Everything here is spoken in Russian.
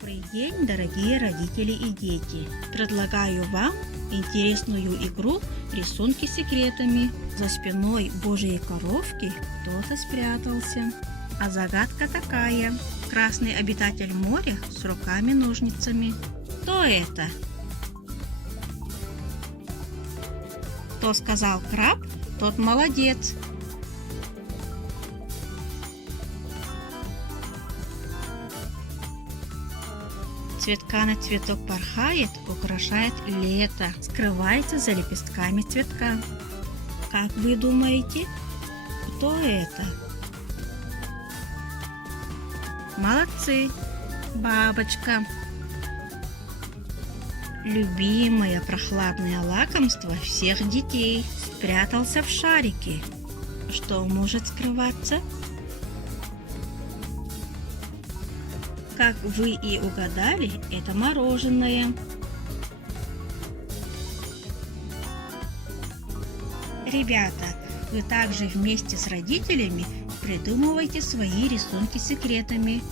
Добрый день, дорогие родители и дети! Предлагаю вам интересную игру «Рисунки секретами». За спиной Божьей коровки кто-то спрятался. А загадка такая. Красный обитатель моря с руками-ножницами. Кто это? Кто сказал краб, тот молодец. Цветка на цветок порхает, украшает лето, скрывается за лепестками цветка. Как вы думаете, кто это? Молодцы! Бабочка. Любимое прохладное лакомство всех детей спрятался в шарике. Что может скрываться? Как вы и угадали, это мороженое. Ребята, вы также вместе с родителями придумывайте свои рисунки секретами.